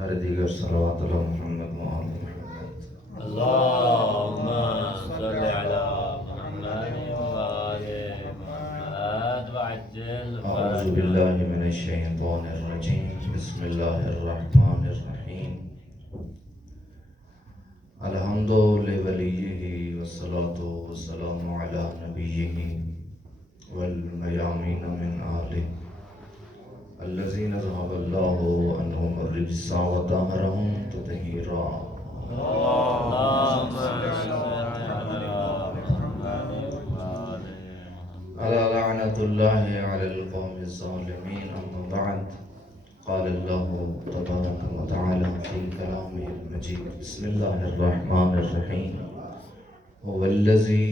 ہر دیگر صلوات اللہ محمد وآل محمد اللهم صل على محمد وآل محمد وعجل اعوذ باللہ من الشیطان الرجیم بسم اللہ الرحمن الرحیم الحمد لولیہ والصلاة والسلام علی نبیہ والمیامین من آلہ الذین ذهب اللہ عنہم الرجس وطہرہم تطہیرا اللهم صل على محمد وآل على لعنة الله على القوم الظالمين أما بعد قال الله تبارك وتعالى في كلامه المجيد بسم الله الرحمن الرحيم هو الذي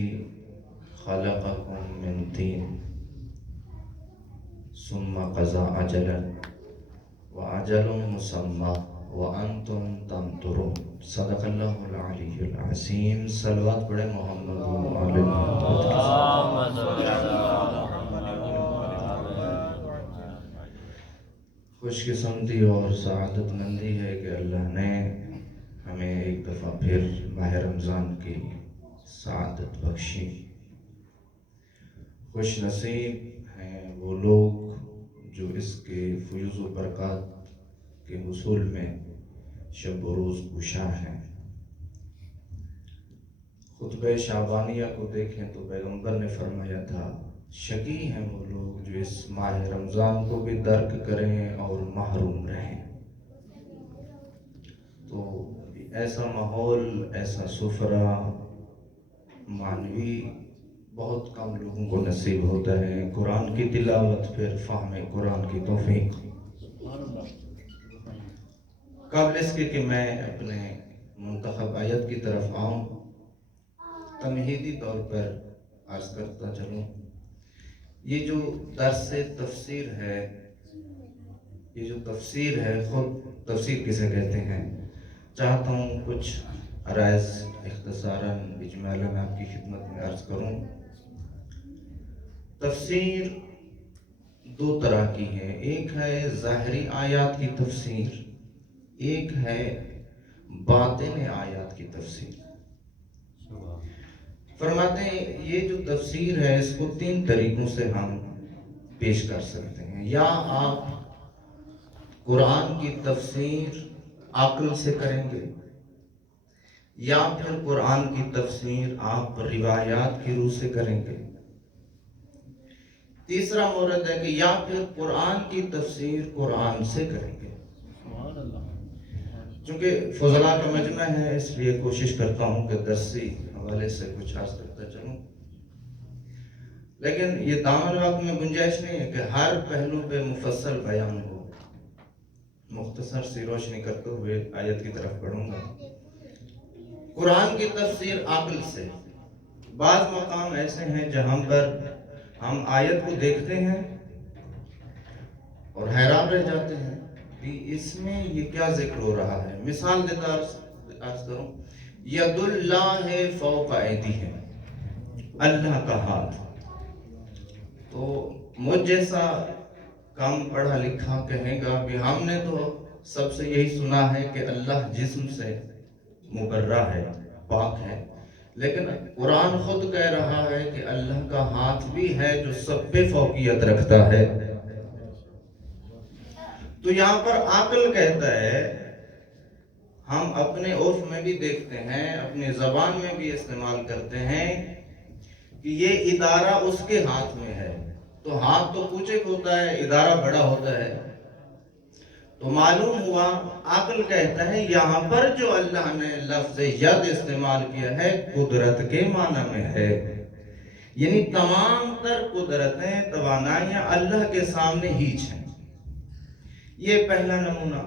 خلقكم من طين ثم قضى أجلا وأجل مسمى وأنتم تمترون صدق الله العلي العظيم صلوات بڑے محمد وآل محمد اللهم صل على محمد وآل خوش قسمتی اور سعادت مندی ہے کہ اللہ نے ہمیں ایک دفعہ پھر ماہ رمضان کی سعادت بخشی۔ خوش نصیب ہیں وہ لوگ جو اس کے فیوز و برکات کے حصول میں شب و روز کوشاں ہیں۔ خطبہ شعبانیہ کو دیکھیں تو پیغمبر نے فرمایا تھا شقی ہیں وہ لوگ جو اس ماہ رمضان کو بھی درک کریں اور محروم رہیں۔ تو ایسا ماحول، ایسا سفرہ معنوی بہت کم لوگوں کو نصیب ہوتا ہے۔ قرآن کی تلاوت، پھر فہم قرآن کی توفیق۔ قبل اس کے کہ میں اپنے منتخب آیت کی طرف آؤں، تمہیدی طور پر عرض کرتا چلوں، یہ جو درس تفسیر ہے، یہ جو تفسیر ہے، خود تفسیر کسے کہتے ہیں، چاہتا ہوں کچھ عرائض اختصاراً اجمالاً آپ کی خدمت میں عرض کروں۔ تفسیر دو طرح کی ہے، ایک ہے ظاہری آیات کی تفسیر، ایک ہے باطن آیات کی تفسیر۔ فرماتے ہیں یہ جو تفسیر ہے اس کو تین طریقوں سے ہم پیش کر سکتے ہیں۔ یا آپ قرآن کی تفسیر عقل سے کریں گے، یا پھر قرآن کی تفسیر آپ روایات کی روح سے کریں گے۔ تیسرا مورد ہے کہ یا پھر قرآن کی تفسیر قرآن سے کریں گے۔ چونکہ فضلاء کا مجمع ہے اس لیے کوشش کرتا ہوں کہ درسی حوالے سے کچھ عرض کرتا چلوں، لیکن یہ دامن وقت میں گنجائش نہیں ہے کہ ہر پہلو پہ مفصل بیان ہو۔ مختصر سی روشنی کرتے ہوئے آیت کی طرف پڑھوں گا۔ قرآن کی تفسیر عقل سے۔ بعض مقام ایسے ہیں جہاں پر ہم آیت کو دیکھتے ہیں اور حیران رہ جاتے ہیں کہ اس میں یہ کیا ذکر ہو رہا ہے۔ مثال دیتا عرض کروں، ید اللہ فوق ایدیہم، اللہ کا ہاتھ۔ تو مجھ جیسا کم پڑھا لکھا کہے گا کہ ہم نے تو سب سے یہی سنا ہے کہ اللہ جسم سے مبرہ ہے، پاک ہے، لیکن قرآن خود کہہ رہا ہے کہ اللہ کا ہاتھ بھی ہے جو سب پہ فوقیت رکھتا ہے۔ تو یہاں پر عقل کہتا ہے، ہم اپنے عرف میں بھی دیکھتے ہیں، اپنی زبان میں بھی استعمال کرتے ہیں کہ یہ ادارہ اس کے ہاتھ میں ہے۔ تو ہاتھ تو کوچک ہوتا ہے، ادارہ بڑا ہوتا ہے۔ تو معلوم ہوا عقل کہتا ہے یہاں پر جو اللہ نے لفظ ید استعمال کیا ہے قدرت کے معنی میں ہے، یعنی تمام تر قدرتیں، توانائیاں اللہ کے سامنے ہیچ ہیں۔ یہ پہلا نمونہ۔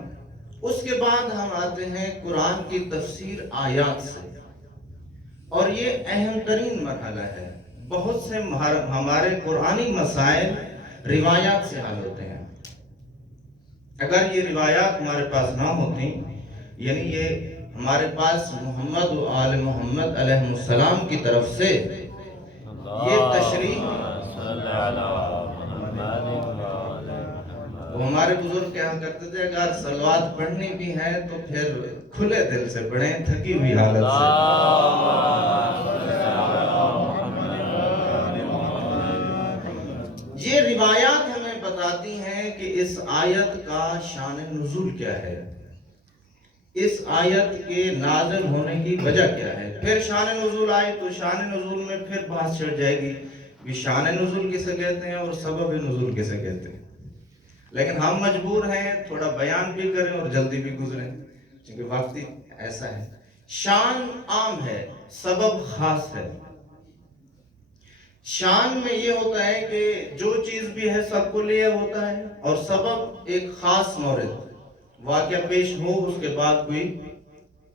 اس کے بعد ہم آتے ہیں قرآن کی تفسیر آیات سے، اور یہ اہم ترین مرحلہ ہے۔ بہت سے ہمارے قرآنی مسائل روایات سے حل ہوتے ہیں۔ اگر یہ روایات ہمارے پاس نہ ہوتی، یعنی یہ ہمارے پاس محمد و آل محمد علیہ السلام کی طرف سے یہ تشریح وہ ہمارے بزرگ کیا کرتے تھے اگر صلوات پڑھنی بھی ہے تو پھر کھلے دل سے پڑھیں، تھکی ہوئی حالت سے۔ یہ روایات ہمیں بتاتی ہیں کہ اس آیت کا شان نزول کیا ہے، اس آیت کے نازل ہونے کی وجہ کیا ہے۔ پھر شان نزول آئی تو شان نزول میں پھر بحث چڑھ جائے گی کہ شان نزول کسے کہتے ہیں اور سبب نزول کسے کہتے ہیں، لیکن ہم مجبور ہیں تھوڑا بیان بھی کریں اور جلدی بھی گزریں کیونکہ وقت ایسا ہے۔ شان عام ہے، سبب خاص ہے۔ شان میں یہ ہوتا ہے کہ جو چیز بھی ہے سب کو لیے ہوتا ہے، اور سبب ایک خاص مورد واقعہ پیش ہو اس کے بعد کوئی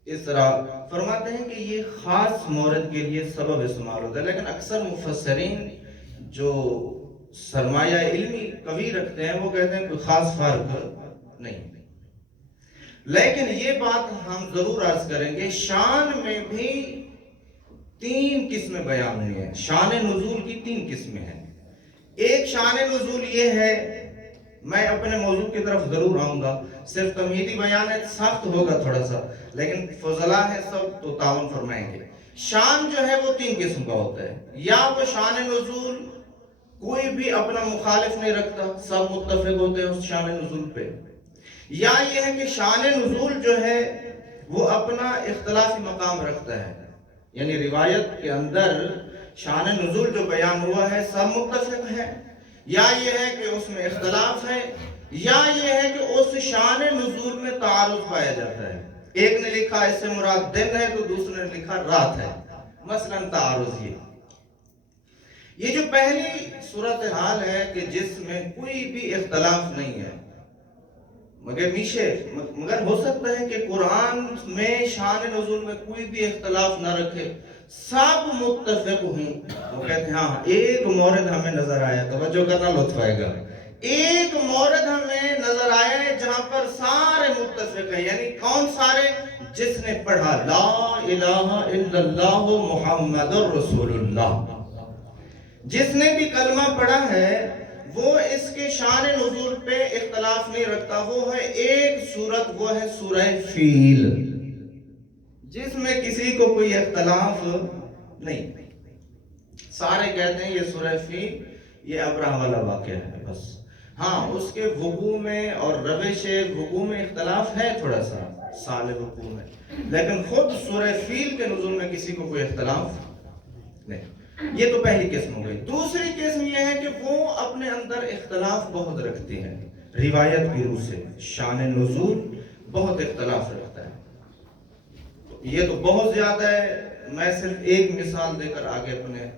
اس طرح فرماتے ہیں کہ یہ خاص مورد کے لیے سبب استعمال ہوتا ہے، لیکن اکثر مفسرین جو سرمایہ علمی قوی رکھتے ہیں وہ کہتے ہیں کوئی خاص فرق نہیں۔ لیکن یہ بات ہم ضرور عرض کریں گے، شان میں بھی 3 قسمیں بیان ہوئی ہیں۔ شان نزول کی 3 قسمیں ہیں۔ ایک شان نزول یہ ہے، میں اپنے موضوع کی طرف ضرور آؤں گا، صرف تمہیدی بیان ہے، سخت ہوگا تھوڑا سا، لیکن فضلا ہے سب تو تعاون فرمائیں گے۔ شان جو ہے وہ 3 قسم کا ہوتا ہے، یا وہ شان نزول کوئی بھی اپنا مخالف نہیں رکھتا، سب متفق ہوتے ہیں اس شان نزول پہ، یا یہ ہے کہ شان نزول جو ہے وہ اپنا اختلافی مقام رکھتا ہے، یعنی روایت کے اندر شان نزول جو بیان ہوا ہے سب متفق ہے، یا یہ ہے کہ اس میں اختلاف ہے، یا یہ ہے کہ اس شان نزول میں تعارض پایا جاتا ہے۔ ایک نے لکھا اس سے مراد دن ہے تو دوسرے نے لکھا رات ہے، مثلا تعارض۔ یہ جو پہلی صورتحال ہے کہ جس میں کوئی بھی اختلاف نہیں ہے، مگر ہو سکتا ہے کہ قرآن میں شان نزول میں کوئی بھی اختلاف نہ رکھے، سب متفق ہوں، وہ کہتے ہیں ہاں ایک مورد ہمیں نظر آیا، توجہ کرنا لطف آئے گا، ایک مورد ہمیں نظر آیا ہے جہاں پر سارے متفق ہیں، یعنی کون سارے؟ جس نے پڑھا لا الہ الا اللہ محمد رسول اللہ، جس نے بھی کلمہ پڑھا ہے وہ اس کے شان نزول پہ اختلاف نہیں رکھتا۔ وہ ہے ایک سورت، وہ ہے سورہ فیل، جس میں کسی کو کوئی اختلاف نہیں، سارے کہتے ہیں یہ سورہ فیل یہ ابرہہ والا واقعہ ہے بس۔ ہاں اس کے وقوع میں اور روش وقوع میں اختلاف ہے تھوڑا سا، سال وقوع میں، لیکن خود سورہ فیل کے نزول میں کسی کو کوئی اختلاف نہیں۔ یہ تو پہلی قسم ہو گئی۔ دوسری قسم یہ ہے کہ وہ اپنے اندر اختلاف بہت رکھتے ہیں، روایت کی روح سے شان نزول بہت اختلاف رکھتا ہے، یہ تو بہت زیادہ ہے۔ میں صرف ایک مثال دے کر آگے اپنے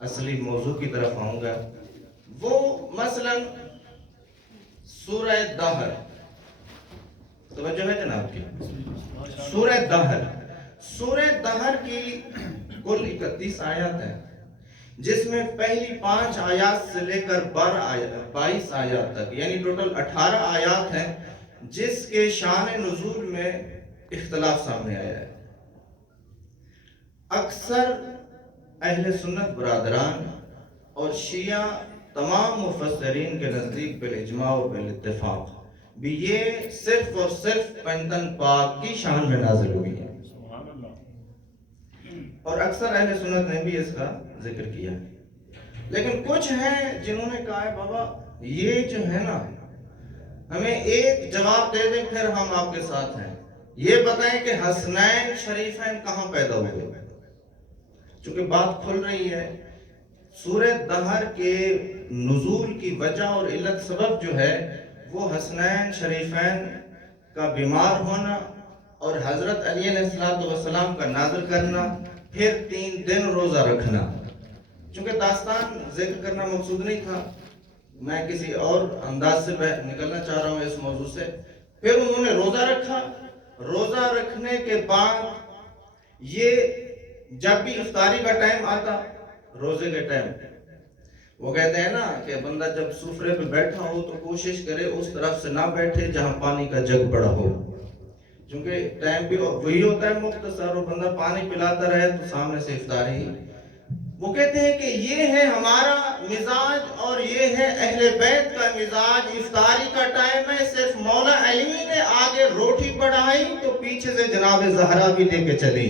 اصلی موضوع کی طرف آؤں گا۔ وہ مثلا سورہ دہر، توجہ ہے جناب کی، سورہ دہر، سورہ دہر کی کل 31 آیات ہیں، جس میں پہلی 5 آیات سے لے کر 22 آیات تک، یعنی ٹوٹل 18 آیات ہیں جس کے شان نزول میں اختلاف سامنے آیا ہے۔ اکثر اہل سنت برادران اور شیعہ تمام مفسرین کے نزدیک بالاجماع و بالاتفاق بھی یہ صرف اور صرف پنجتن پاک کی شان میں نازل ہوئی ہے، اور اکثر اہل سنت نے بھی اس کا ذکر کیا ہے۔ لیکن کچھ ہیں جنہوں نے کہا ہے بابا یہ جو ہے نا، ہمیں ایک جواب دے دیں پھر ہم آپ کے ساتھ ہیں، یہ بتائیں کہ حسنین شریفین کہاں پیدا ہوئے۔ چونکہ بات کھل رہی ہے، سورہ دہر کے نزول کی وجہ اور علت سبب جو ہے وہ حسنین شریفین کا بیمار ہونا اور حضرت علی علیہ السلام کا نازل کرنا، پھر 3 دن روزہ رکھنا۔ چونکہ داستان ذکر کرنا مقصود نہیں تھا، میں کسی اور انداز سے نکلنا چاہ رہا ہوں اس موضوع سے۔ پھر انہوں نے روزہ رکھا، روزہ رکھنے کے بعد یہ جب بھی افطاری کا ٹائم آتا، روزے کے ٹائم، وہ کہتے ہیں نا کہ بندہ جب سفرے پہ بیٹھا ہو تو کوشش کرے اس طرف سے نہ بیٹھے جہاں پانی کا جگ پڑا ہو، کیونکہ ٹائم بھی وہی ہوتا ہے مختصر، اور بندہ پانی پلاتا رہے تو سامنے سے افطاری وہ کہتے ہیں کہ یہ ہے ہمارا مزاج اور یہ ہے اہل بیت کا مزاج. افطاری کا ٹائم ہے, صرف مولا علی نے آگے روٹی بڑھائی تو پیچھے سے جناب زہرا بھی لے کے چلی.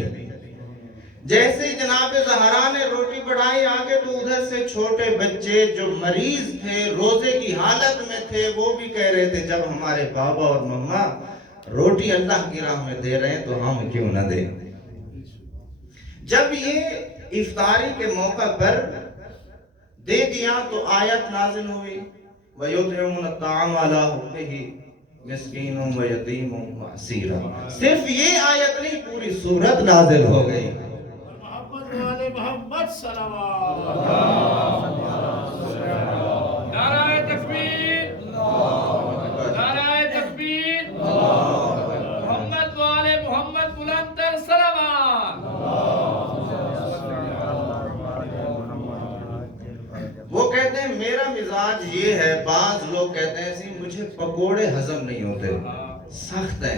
جیسے ہی جناب زہرا نے روٹی بڑھائی آگے تو ادھر سے چھوٹے بچے جو مریض تھے, روزے کی حالت میں تھے, وہ بھی کہہ رہے تھے جب ہمارے بابا اور مما روٹی اللہ کی راہ میں دے رہے ہیں تو ہم کیوں نہ دیں. جب یہ افطاری کے موقع پر دے دیا تو آیت نازل ہوئی وَيُطْعِمُونَ الطَّعَامَ عَلَىٰ حُبِّهِ مِسْكِينًا وَيَتِيمًا وَأَسِيرًا. صرف یہ آیت نہیں, پوری سورت نازل ہو گئی. محمد والے محمد صلوات. نعرہ تکبیر، نعرہ تکبیر، محمد والے محمد بلند تر صلوات. وہ کہتے ہیں میرا مزاج یہ ہے, بعض لوگ کہتے ہیں سی مجھے پکوڑے ہضم نہیں ہوتے, سخت ہے,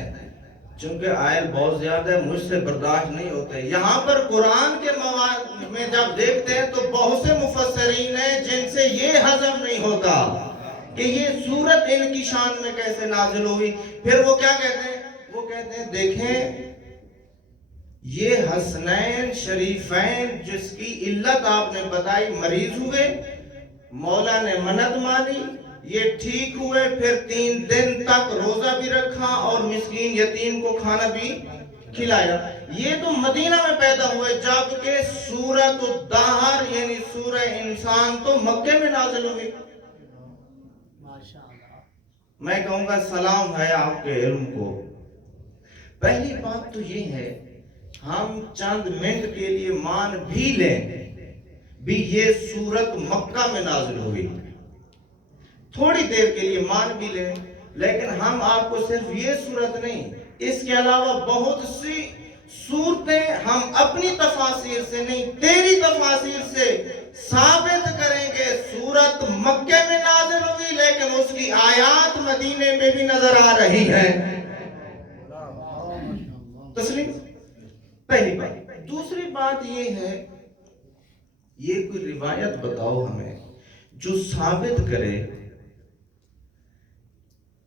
چونکہ آئل بہت زیادہ ہے, مجھ سے برداشت نہیں ہوتے. یہاں پر قرآن کے مواد میں جب دیکھتے ہیں تو بہت سے مفسرین ہیں جن سے یہ ہضم نہیں ہوتا کہ یہ سورت ان کی شان میں کیسے نازل ہوئی. پھر وہ کیا کہتے ہیں, وہ کہتے ہیں دیکھیں یہ حسنین شریفین جس کی علت آپ نے بتائی, مریض ہوئے, مولا نے منت مانی, یہ ٹھیک ہوئے, پھر 3 دن تک روزہ بھی رکھا اور مسکین یتیم کو کھانا بھی کھلایا. یہ تو مدینہ میں پیدا ہوئے, جبکہ سورۃ الدہر یعنی سورہ انسان تو مکے میں نازل ہوئی. میں کہوں گا سلام ہے آپ کے علم کو. پہلی بات تو یہ ہے, ہم چند منٹ کے لیے مان بھی لیں بھی یہ سورت مکہ میں نازل ہوئی, تھوڑی دیر کے لیے مان بھی لیں, لیکن ہم آپ کو صرف یہ سورت نہیں, اس کے علاوہ بہت سی سورتیں ہم اپنی تفاسیر سے نہیں, تیری تفاسیر سے ثابت کریں گے سورت مکے میں نازل ہوئی لیکن اس کی آیات مدینے میں بھی نظر آ رہی ہیں. تسلیم. پہلی بات. دوسری بات یہ ہے, یہ کوئی روایت بتاؤ ہمیں جو ثابت کرے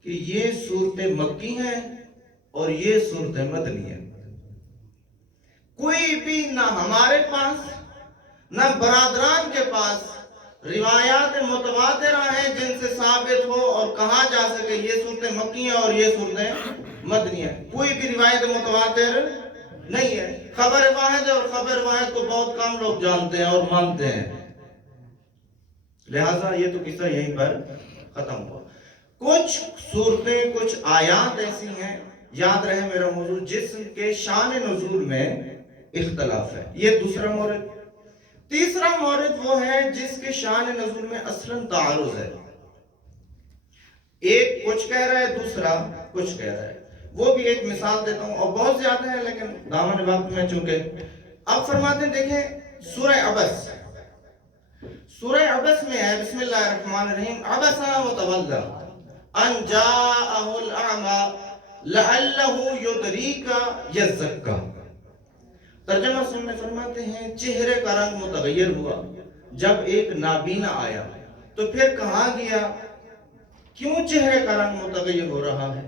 کہ یہ صورتیں مکی ہیں اور یہ صورتیں مدنی ہیں. کوئی بھی نہ ہمارے پاس نہ برادران کے پاس روایات متواترہ ہیں جن سے ثابت ہو اور کہا جا سکے یہ صورتیں مکی ہیں اور یہ صورتیں مدنی ہیں. کوئی بھی روایت متواتر نہیں ہے. خبر واحد ہے اور خبر واحد کو بہت کم لوگ جانتے ہیں اور مانتے ہیں, لہٰذا یہ تو قصہ یہیں پر ختم ہوا. کچھ صورتیں کچھ آیات ایسی ہیں, یاد رہے میرا موضوع, جس کے شان نزول میں اختلاف ہے. یہ دوسرا مورد. تیسرا مورد وہ ہے جس کے شان نزول میں اصلاً تعارض ہے. ایک کچھ کہہ رہا ہے, دوسرا کچھ کہہ رہا ہے. وہ بھی ایک مثال دیتا ہوں, اور بہت زیادہ ہے لیکن دامن وقت میں چونکہ. اب فرماتے ہیں دیکھیں سورہ عبس, سورہ عبس میں ہے بسم اللہ الرحمن الرحیم, عبسا وتولا ان جاءہ الاعمى لعلہ یدریکا یزکا. ترجمہ سننے فرماتے ہیں چہرے کا رنگ متغیر ہوا جب ایک نابینا آیا. تو پھر کہا گیا کیوں چہرے کا رنگ متغیر ہو رہا ہے,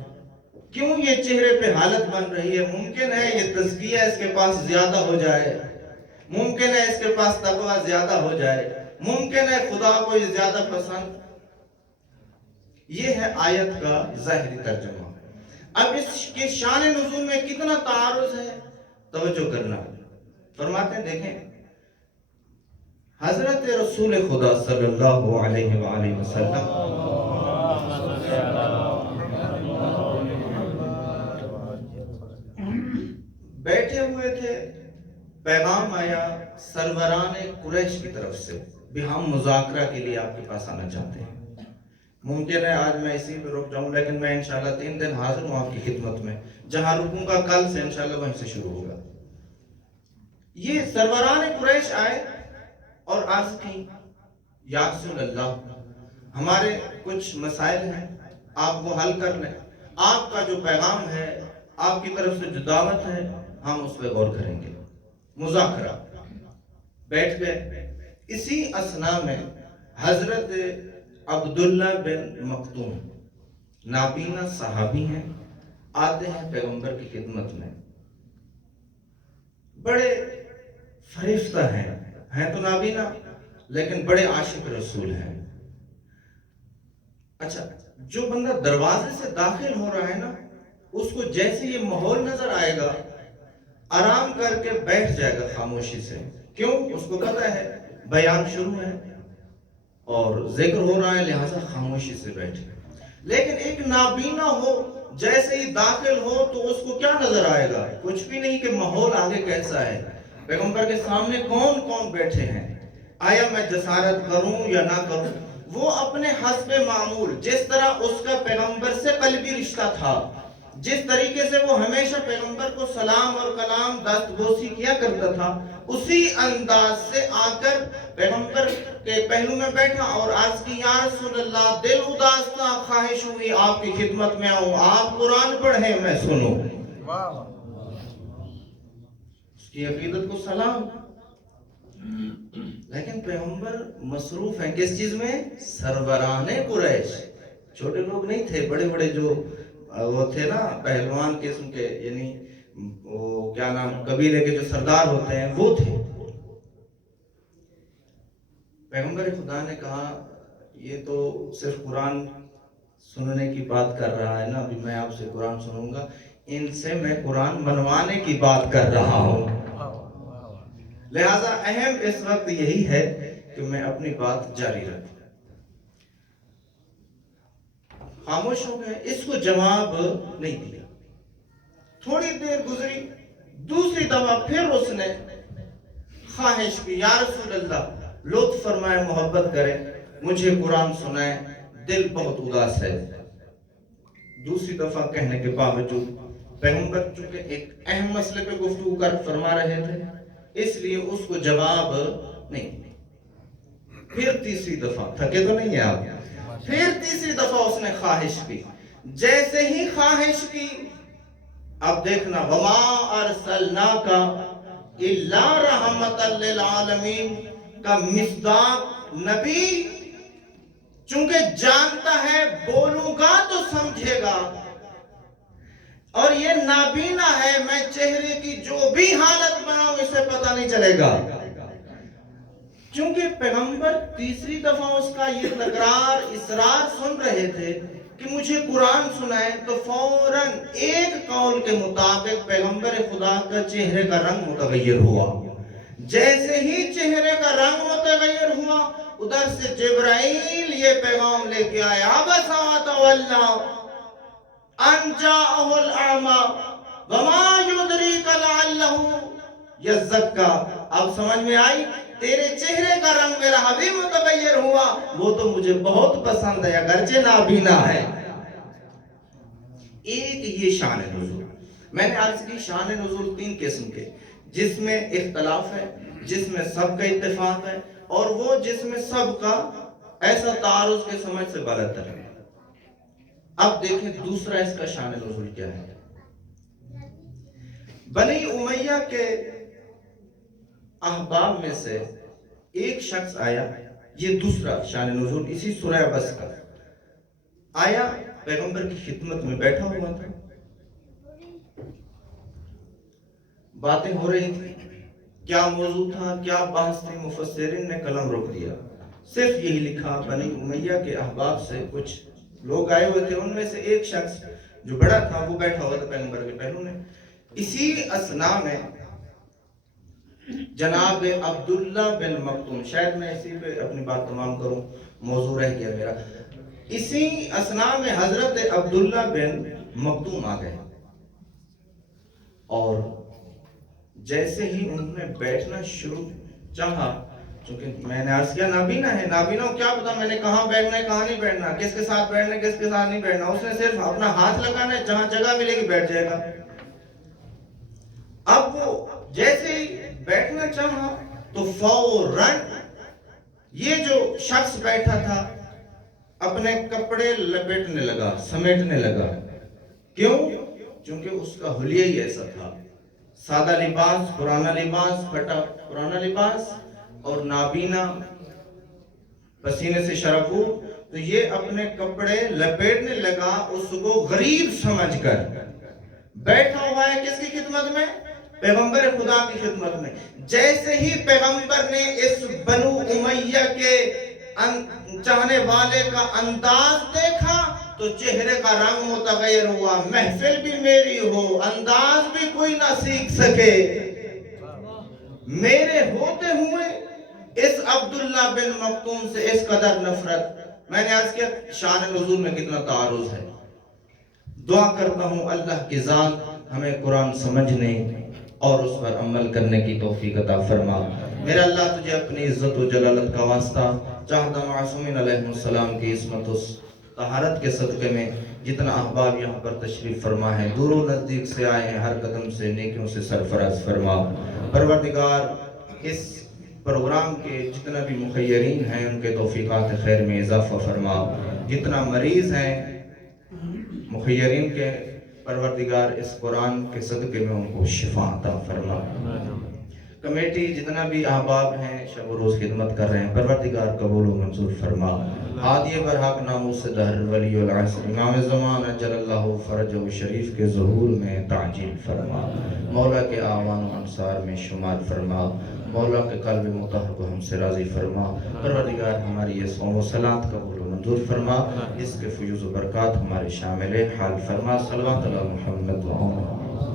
کیوں یہ چہرے پہ حالت بن رہی ہے. ممکن ہے یہ تزکیہ اس کے پاس زیادہ ہو جائے, ممکن ہے اس کے پاس تقوی زیادہ ہو جائے, ممکن ہے خدا کو یہ زیادہ پسند. یہ ہے آیت کا ظاہری ترجمہ. اب اس کے شان نزول میں کتنا تعارض ہے توجہ کرنا. فرماتے ہیں دیکھیں حضرت رسول خدا صلی اللہ علیہ وآلہ وسلم بیٹھے ہوئے تھے, پیغام آیا سروران قریش کی طرف سے بھی ہم مذاکرہ کے لیے آپ کے پاس آنا چاہتے ہیں. ممکن ہے آج میں اسی پہ رک جاؤں لیکن میں انشاءاللہ 3 دن حاضر ہوں آپ کی خدمت میں, جہاں رکوں گا کل سے انشاءاللہ وہیں سے شروع ہوگا. یہ سروران قریش آئے اور عرض کی یا رسول اللہ ہمارے کچھ مسائل ہیں, آپ وہ حل کر لیں. آپ کا جو پیغام ہے, آپ کی طرف سے جو دعوت ہے, ہم اس پہ غور کریں گے. مذاکرہ. بیٹھ گئے. اسی اسنا میں حضرت عبداللہ بن مکتوم نابینا صحابی ہیں, آتے ہیں پیغمبر کی خدمت میں. بڑے فریفتہ ہیں تو نابینا لیکن بڑے عاشق رسول ہیں. اچھا, جو بندہ دروازے سے داخل ہو رہا ہے نا, اس کو جیسے یہ ماحول نظر آئے گا آرام کر کے بیٹھ جائے گا خاموشی سے. کیوں؟ اس کو پتا ہے بیان شروع ہے اور ذکر ہو رہا ہے, لہذا خاموشی سے بیٹھے. لیکن ایک نابینا ہو, جیسے ہی داخل ہو تو اس کو کیا نظر آئے گا؟ کچھ بھی نہیں کہ ماحول آگے کیسا ہے, پیغمبر کے سامنے کون کون بیٹھے ہیں, آیا میں جسارت کروں یا نہ کروں. وہ اپنے حسب معمول, جس طرح اس کا پیغمبر سے قلبی رشتہ تھا, جس طریقے سے وہ ہمیشہ پیغمبر کو سلام اور کلام دست بوسی کیا کرتا تھا, اسی انداز سے آ کر پیغمبر کے پہلو میں بیٹھا اور عرض کی یا رسول اللہ, دل اداس تھا, خواہش ہوئی آپ کی خدمت میں آؤں, آپ قرآن پڑھیں میں سنوں. اس کی عقیدت کو سلام. لیکن پیغمبر مصروف ہیں کس چیز میں؟ سربراہ قریش. چھوٹے لوگ نہیں تھے, بڑے بڑے جو وہ تھے نا پہلوان قسم کے, یعنی وہ کیا نام, قبیلے کے جو سردار ہوتے ہیں وہ تھے. پیغمبر خدا نے کہا یہ تو صرف قرآن سننے کی بات کر رہا ہے نا, ابھی میں آپ سے قرآن سنوں گا, ان سے میں قرآن منوانے کی بات کر رہا ہوں. لہذا اہم اس وقت یہی ہے کہ میں اپنی بات جاری رکھوں. خاموش ہو گئے, اس کو جواب نہیں دیا. تھوڑی دیر گزری, دوسری دفعہ پھر اس نے خواہش کی یا رسول اللہ لطف فرمائے, محبت کریں, مجھے قرآن سنائیں, دل بہت اداس ہے. دوسری دفعہ کہنے کے باوجود پیغمبر چونکہ ایک اہم مسئلے پہ گفتگو کر فرما رہے تھے, اس لیے اس کو جواب نہیں. پھر تیسری دفعہ, تھکے تو نہیں ہیں آپ, پھر تیسری دفعہ اس نے خواہش کی. جیسے ہی خواہش کی, اب دیکھنا, وَمَا أَرْسَلْنَاكَ إِلَّا رَحْمَةً لِلْعَالَمِينَ کا مصداق نبی چونکہ جانتا ہے بولوں گا تو سمجھے گا, اور یہ نابینا ہے, میں چہرے کی جو بھی حالت بناؤں اسے پتہ نہیں چلے گا. چونکہ پیغمبر تیسری دفعہ اس کا یہ تکرار اصرار سن رہے تھے کہ مجھے قرآن سنائیں, تو فوراً ایک قول کے مطابق پیغمبر خدا کا چہرے کا رنگ متغیر ہوا. جیسے ہی چہرے کا رنگ متغیر ہوا, ادھر سے جبرائیل یہ پیغام لے کے آیا, عَبَسَ وَتَوَلَّىٰ أَن جَاءَهُ الْأَعْمَىٰ وَمَا يُدْرِيكَ لَعَلَّهُ يَزَّكَّىٰ. اب سمجھ میں آئی, تیرے چہرے کا رنگ میرا حبیب متغیر ہوا, وہ تو مجھے بہت پسند ہے اگرچہ نابینا ہے. ایک یہ شان نزول, میں نے عرض کی شان نزول تین قسم کے, جس میں اختلاف ہے, جس میں سب کا اتفاق ہے, اور وہ جس میں سب کا ایسا تعارض کے سمجھ سے بالاتر ہے. اب دیکھیں دوسرا اس کا شان نزول کیا ہے. بنی امیہ کے احباب میں سے ایک شخص آیا, یہ دوسرا شان نزول اسی سورہ عبس کا آیا, پیغمبر کی خدمت میں بیٹھا ہوا تھا, باتیں ہو رہی تھی, کیا موضوع تھا, کیا بحث تھی, مفسرین نے قلم روک دیا, صرف یہی لکھا بنی امیہ کے احباب سے کچھ لوگ آئے ہوئے تھے, ان میں سے ایک شخص جو بڑا تھا وہ بیٹھا ہوا تھا پیغمبر کے پہلو میں. اسی اسنا میں جناب عبداللہ بن مکتوم, شاید میں اسی پہ اپنی بات تمام کروں, موضوع رہ گیا میرا. اسی اسنا میں حضرت عبداللہ بن مکتوم آ گئے, اور جیسے ہی انہوں نے بیٹھنا شروع چاہا, چونکہ میں نے عرض کیا نابینا ہے, نابینا کو کیا پتا میں نے کہاں بیٹھنا ہے کہاں نہیں بیٹھنا, کس کے ساتھ بیٹھنا ہے کس کے ساتھ نہیں بیٹھنا, اس نے صرف اپنا ہاتھ لگانا ہے, جہاں جگہ ملے گی بیٹھ جائے گا. اب وہ جیسے ہی بیٹھنا چاہا تو فوراً یہ جو شخص بیٹھا تھا اپنے کپڑے لپیٹنے لگا, سمیٹنے لگا. کیوں؟ چونکہ اس کا حلیہ ہی ایسا تھا, سادہ لباس, پرانا لباس, پھٹا پرانا لباس, اور نابینا پسینے سے شرفو، تو یہ اپنے کپڑے لپیٹنے لگا اس کو غریب سمجھ کر، بیٹھا ہوا ہے کس کی خدمت میں؟ پیغمبر خدا کی خدمت میں۔ جیسے ہی پیغمبر نے اس بنو امیہ کے چاہنے والے کا انداز دیکھا تو چہرے کا رنگ متغیر ہوا، محفل بھی میری ہو، انداز بھی کوئی نہ سیکھ سکے، میرے ہوتے ہوئے اس عبداللہ بن مکتوم سے اس قدر نفرت۔ میں نے عرض کیا شان نزول میں کتنا تعارض ہے۔ دعا کرتا ہوں اللہ کی ذات ہمیں قرآن سمجھنے اور اس پر عمل کرنے کی توفیق عطا فرما۔ میرا اللہ تجھے اپنی عزت و جلالت کا واسطہ چاہتا معصومین علیہ السلام کی عصمت و طہارت کے صدقے میں جتنا احباب یہاں پر تشریف فرما ہے، دور و نزدیک سے آئے ہیں، ہر قدم سے نیکیوں سے سرفراز فرما۔ پروردگار اس پروگرام کے جتنا بھی مخیرین ہیں ان کے توفیقات خیر میں اضافہ فرما، جتنا مریض ہیں مخیرین کے پروردگار اس قرآن کے صدقے میں ان کو شفا عطا فرما۔ کمیٹی جتنا بھی احباب ہیں شب و روز خدمت کر رہے ہیں، پروردگار قبول و منظور فرما۔ ہادی برحق ناموس سے دہر ولی العصر امام زمان اجل اللہ فرجہ شریف کے ظہور میں تعجیل فرما، مولا کے اعوان و انصار میں شمار فرما، مولا کے قلب مطہر کو ہم سے راضی فرما۔ پروردگار ہماری یہ صوم و صلات قبول و منظور فرما، اس کے فیوز و برکات ہمارے شامل حال فرما۔ صلوات علی محمد و